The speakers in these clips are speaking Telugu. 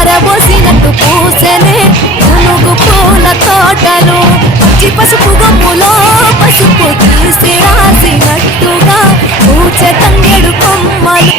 ధారబోసినట్టు పూసెనే పునుగు పూల తోటలు పచ్చి పసుపు గమ్ములో పసుపు తీసి రాసినట్టుగా పూచె తంగెడు కొమ్మలు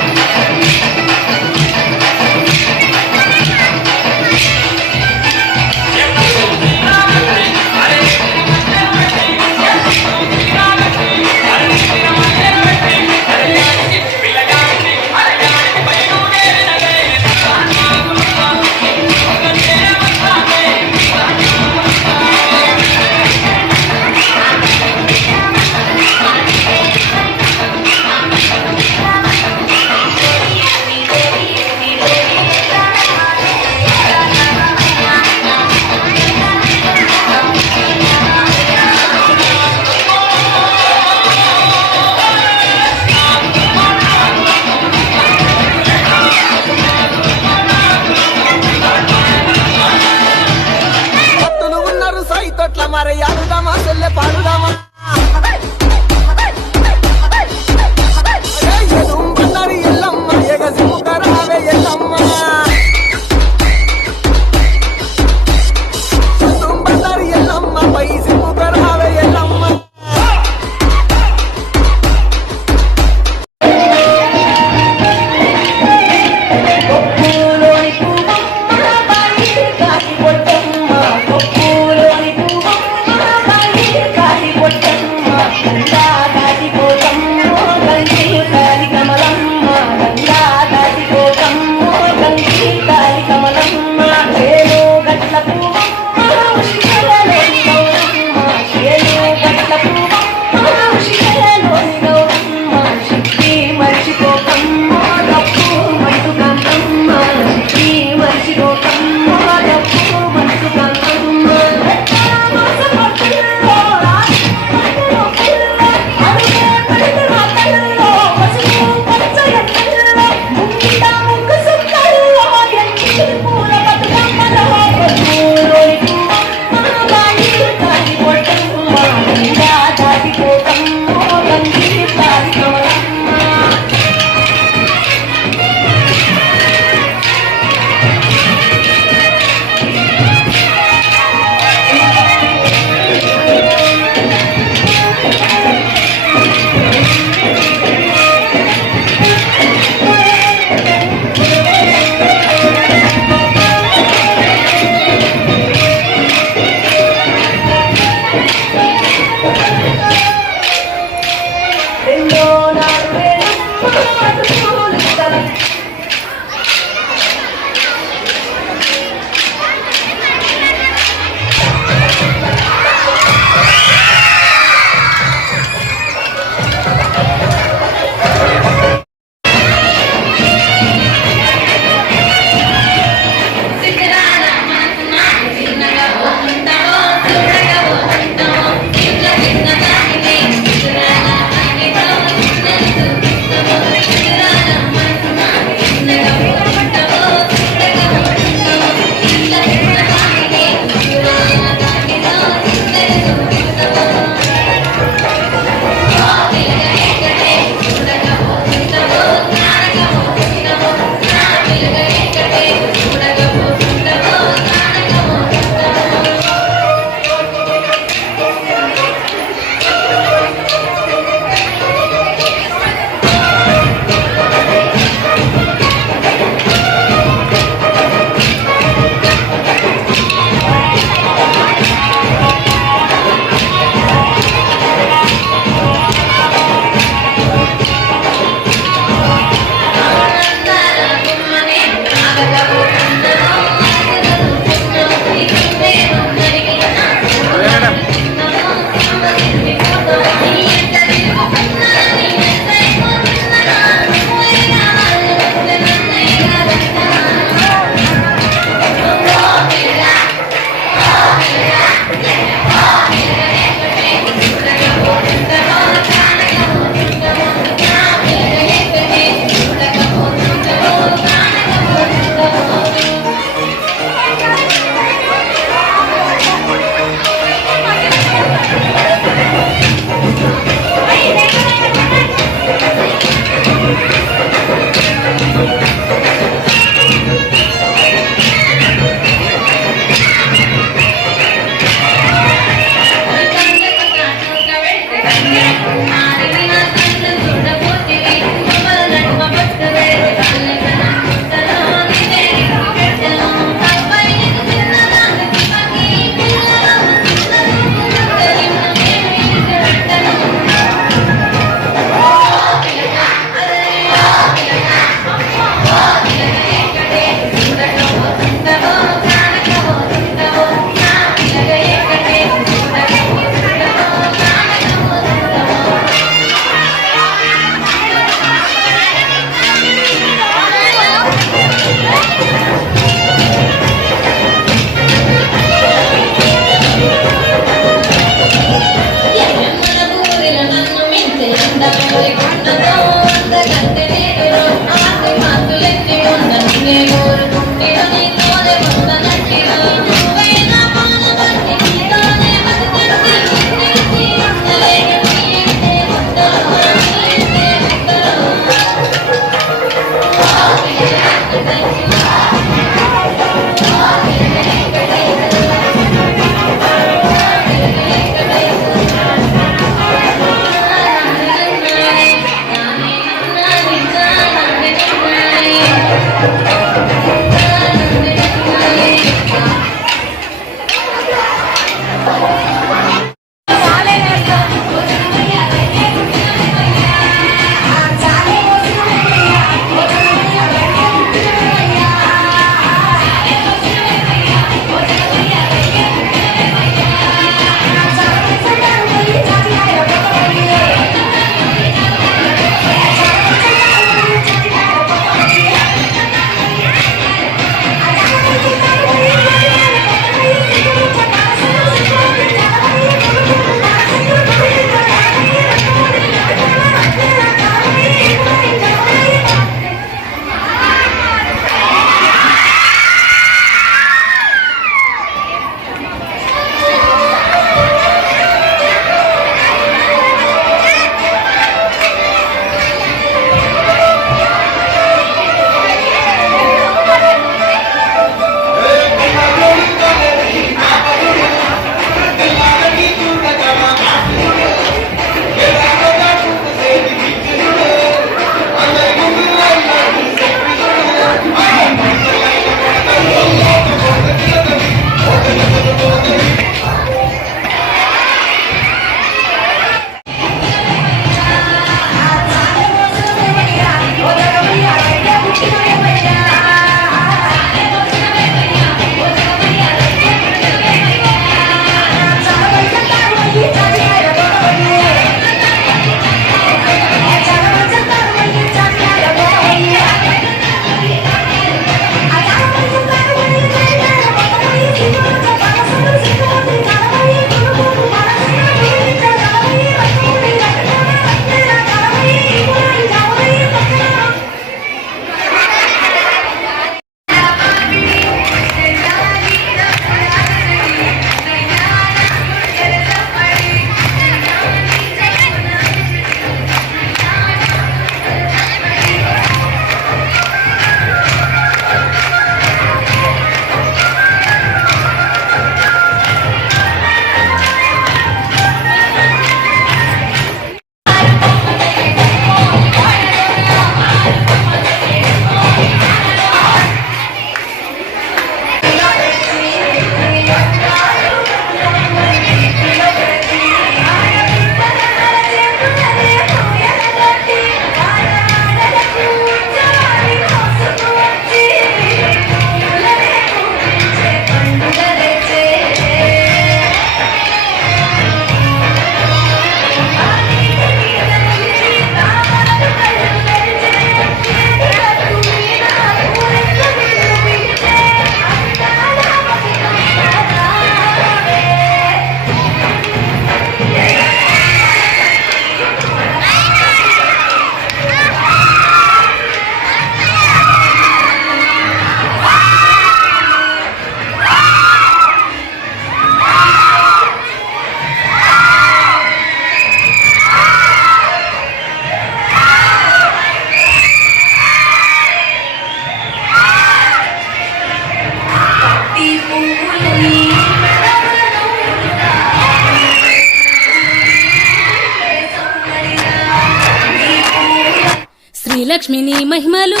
శ్రీలక్ష్మిని మహిమలు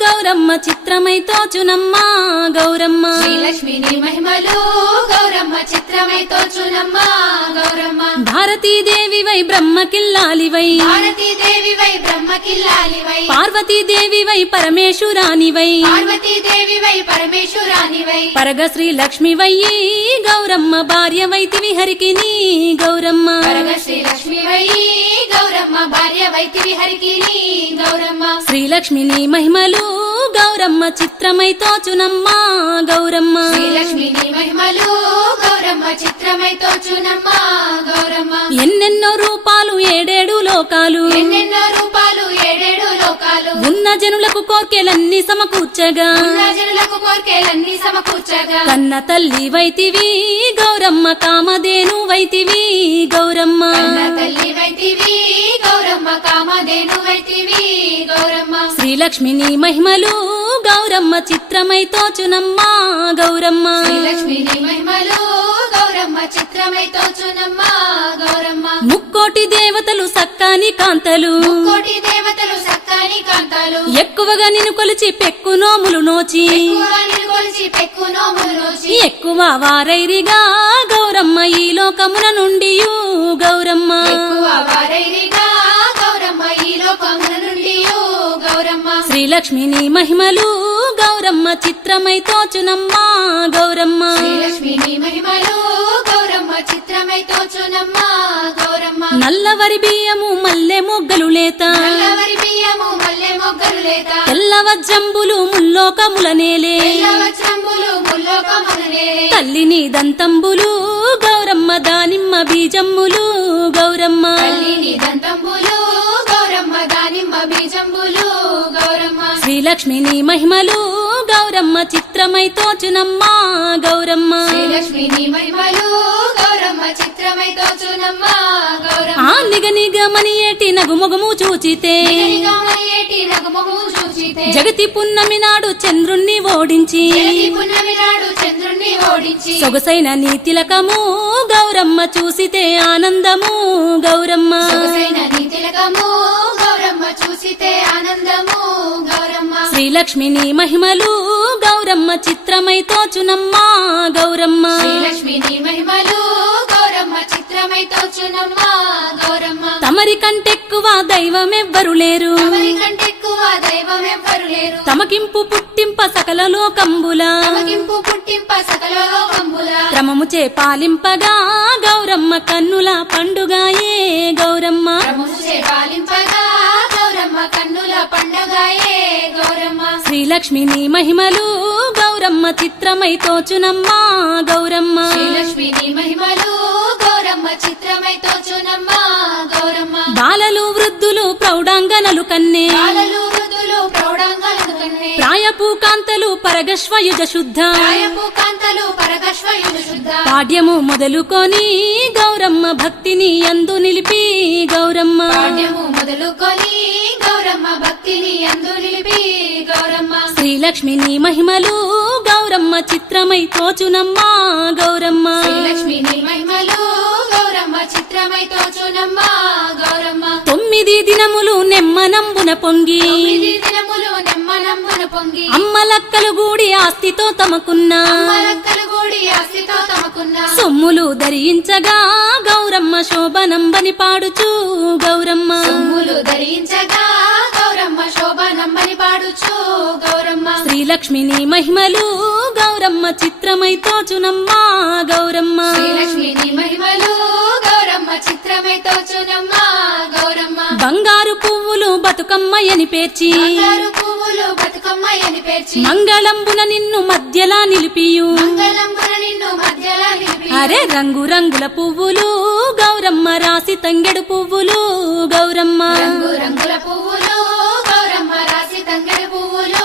గౌరమ్మ చిత్రమై తోచునమ్మ గౌరమ్మ శ్రీలక్ష్మిని మహిమలు గౌరమ్మ చిత్రమై తోచునమ్మ గౌరమ్మ భారతీదేవివై బ్రహ్మకిల్లాలివై భారతీదేవివై బ్రహ్మకిల్లాలివై పార్వతీదేవివై పరమేశ్వరానివై పార్వతీదేవివై పరమేశ్వరానివై పరగ శ్రీలక్ష్మివయ్యి గౌరమ్మ భార్యవైతివి హరికిని గౌరమ్మ పరగ శ్రీలక్ష్మివై గౌరమ్మ భార్యవైతివి హరికిని గౌరమ్మ శ్రీలక్ష్మిని మహిమలు గౌరమ్మ చిత్రమై తోచునమ్మ గౌరమ్మ శ్రీలక్ష్మిని మహిమలు గౌరమ్మ చిత్రమై తోచునమ్మ గౌరమ్మ ఎన్నెన్నో రూపాలు ఏడేడు లోకాలు ఎన్నెన్నో రూపాలు ఏడేడు లోకాలు ఉన్న జనులకు కోర్కెలన్నీ సమకూర్చగా జనులకు కోర్కెలన్నీ సమకూర్చగా కన్న తల్లి వైతివి గౌరమ్మ కామధేను వైతివి గౌరమ్మ కన్న తల్లి వైతివి గౌరమ్మ కామధేను వైతివి గౌరమ్మ శ్రీలక్ష్మిని మహిమలు గౌరమ్మ చిత్రమై తోచునమ్మ గౌరమ్మ శ్రీలక్ష్మిని మహిమలు గౌరమ్మ చిత్రమై తోచునమ్మ గౌరమ్మ ముక్కోటి దేవతలు సక్కాని కాంతలు కోటి దేవతలు సక్కాని కాంతాలు ఎక్కువగా నిన్ను కొలిచి పెక్కు నోములు నోచి ఎక్కువగా నిలుకొలిచి పెక్కు నోములు నోచి ఎక్కువ వారైరిగా గౌరమ్మ ఈ లోకమున నుండి గౌరమ్మ ఎక్కువ వారైరిగా గౌరమ్మ ఈ లోకముల నుండి గౌరమ్మ శ్రీలక్ష్మిని మహిమలు గౌరమ్మ చిత్రమై తోచునమ్మ గౌరమ్మ శ్రీలక్ష్మిని మహిమలు గౌరమ్మ చిత్రమై తోచునమ్మ గౌరమ్మ నల్లవరి బియ్యము మల్లె మొగ్గలు లేత నల్లవరి బియ్యము మల్లె మొగ్గలు లేత తెల్ల వజ్రంబులు ముల్లోకముల నేలే తెల్ల వజ్రంబులు ముల్లోకముల నేలే తల్లిని దంతంబులు గౌరమ్మ దానిమ్మ బీజమ్ములు గౌరమ్మ తల్లిని దంతంబులు గౌరమ్మ దానిమ్మ బీజంబులు గౌరమ్మ శ్రీలక్ష్మిని మహిమలు గౌరమ్మ చిత్రమై తోచునమ్మ గౌరమ్మ శ్రీలక్ష్మిని మహిమలు గౌరమ్మ చిత్రమై తోచునమ్మ గౌరమ్మ ఆ నిగ నిగమని ఏటి నగుమొగము చూచితే నిగనిగమయ్యేటి నగుమొగము చూచితే జగతి పున్నమి నాడు చంద్రుణ్ణి ఓడించి జగతి పున్నమి నాడు చంద్రుణ్ణి ఓడించి సొగసైన నీ తిలకము గౌరమ్మ చూసితే ఆనందము గౌరమ్మ సొగసైన నీ తిలకము గౌరమ్మ చూసితే ఆనందము గౌరమ్మ శ్రీలక్ష్మిని మహిమలు గౌరమ్మ చిత్రమై తోచునమ్మ గౌరమ్మ శ్రీలక్ష్మిని మహిమలు గౌరమ్మ చిత్రమై తోచునమ్మ గౌరమ్మ తమరి కంటెక్కువ దైవమెవ్వరు లేరు తమరి కంటే ఎక్కువ దైవం ఎవ్వరు లేరు తమకింపు పుట్టింప సకల లోకంబుల తమకింపు పుట్టింప సకల లోకంబుల క్రమముచే పాలింపగా గౌరమ్మ కన్నుల పండుగాయే గౌరమ్మ ప్రముచే పాలింపగా గౌరమ్మ కన్నుల పండగాయే గౌరమ్మ శ్రీలక్ష్మిని మహిమలు గౌరమ్మ చిత్రమై తోచునమ్మ గౌరమ్మ శ్రీలక్ష్మిని మహిమలు గౌరమ్మ చిత్రమై తోచునమ్మ గౌరమ్మ బాలలు వృద్ధులు ప్రౌఢాంగనలు కన్నే బాలలు వృద్ధులు ప్రౌఢాంగాలను కన్నే ప్రాయపు కాంతలు పరగశ్వయుజ శుద్ధ ప్రాయపు కాంతలు పరగశ్వయుజ శుద్ధ పాడ్యము మొదలుకొని గౌరమ్మ భక్తిని అందు నిలిపి గౌరమ్మ పాడ్యము మొదలుకొని గౌరమ్మ భక్తిని అందు నిలిపి గౌరమ్మ శ్రీలక్ష్మిని మహిమలు గౌరమ్మ చిత్రమై తోచునమ్మ గౌరమ్మ శ్రీలక్ష్మిని మహిమలు గౌరమ్మ చిత్రమై తోచునమ్మ గౌరమ్మ 9 దినములు నెమ్మనంబున పొంగి 9 దినములు నెమ్మనంబున పొంగి అమ్మలక్కలు గూడి ఆస్తితో తమకున్న అమ్మలక్కలు గూడి ఆస్తితో తమకున్న సొమ్ములు ధరించగా గౌరమ్మ శోభనంబని పాడుచు గౌరమ్మ సొమ్ములు ధరించగా గౌరమ్మ శోభనంబని పాడుచు గౌరమ్మ శ్రీలక్ష్మిని మహిమలు గౌరమ్మ చిత్రమై తోచునమ్మ గౌరమ్మ శ్రీలక్ష్మిని మహిమలు గౌరమ్మ చిత్రమై తోచునమ్మ గౌరమ్మ బంగారు పువ్వులు బతుకమ్మయని పేర్చి బంగారు పువ్వులు బతుకమ్మయ్యని పేర్చి మంగళంబున నిన్ను మధ్యలా నిలిపియు మంగళంబున నిన్ను మధ్యలా నిలిపి అరే రంగు రంగుల పువ్వులు గౌరమ్మ రాసి తంగెడు పువ్వులు గౌరమ్మ రంగు రంగుల పువ్వులు గౌరమ్మ రాసి తంగడి పువ్వులు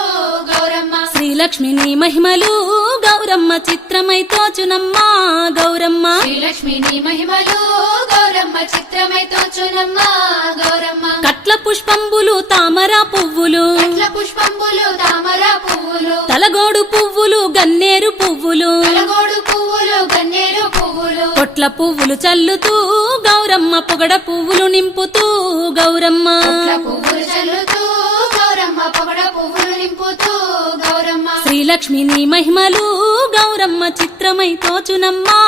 గౌరమ్మ శ్రీలక్ష్మిని మహిమలు గౌరమ్మ చిత్రమై తోచునమ్మ గౌరమ్మ శ్రీలక్ష్మిని మహిమలు గౌరమ్మ చిత్రమై తోచునమ్మ గౌరమ్మ కట్ల పుష్పంబులు తామర పువ్వులు కట్ల పుష్పంబులు తామర పువ్వులు తలగోడు పువ్వులు గన్నేరు పువ్వులు తలగోడు పువ్వులు గన్నేరు పువ్వులు కొట్ల పువ్వులు చల్లుతూ గౌరమ్మ పొగడ పువ్వులు నింపుతూ గౌరమ్మ కొట్ల పువ్వులు చల్లుతూ గౌరమ్మ పొగడ పువ్వులు నింపుతూ గౌరమ్మ శ్రీలక్ష్మిని మహిమలు గౌరమ్మ చిత్రమై తోచునమ్మా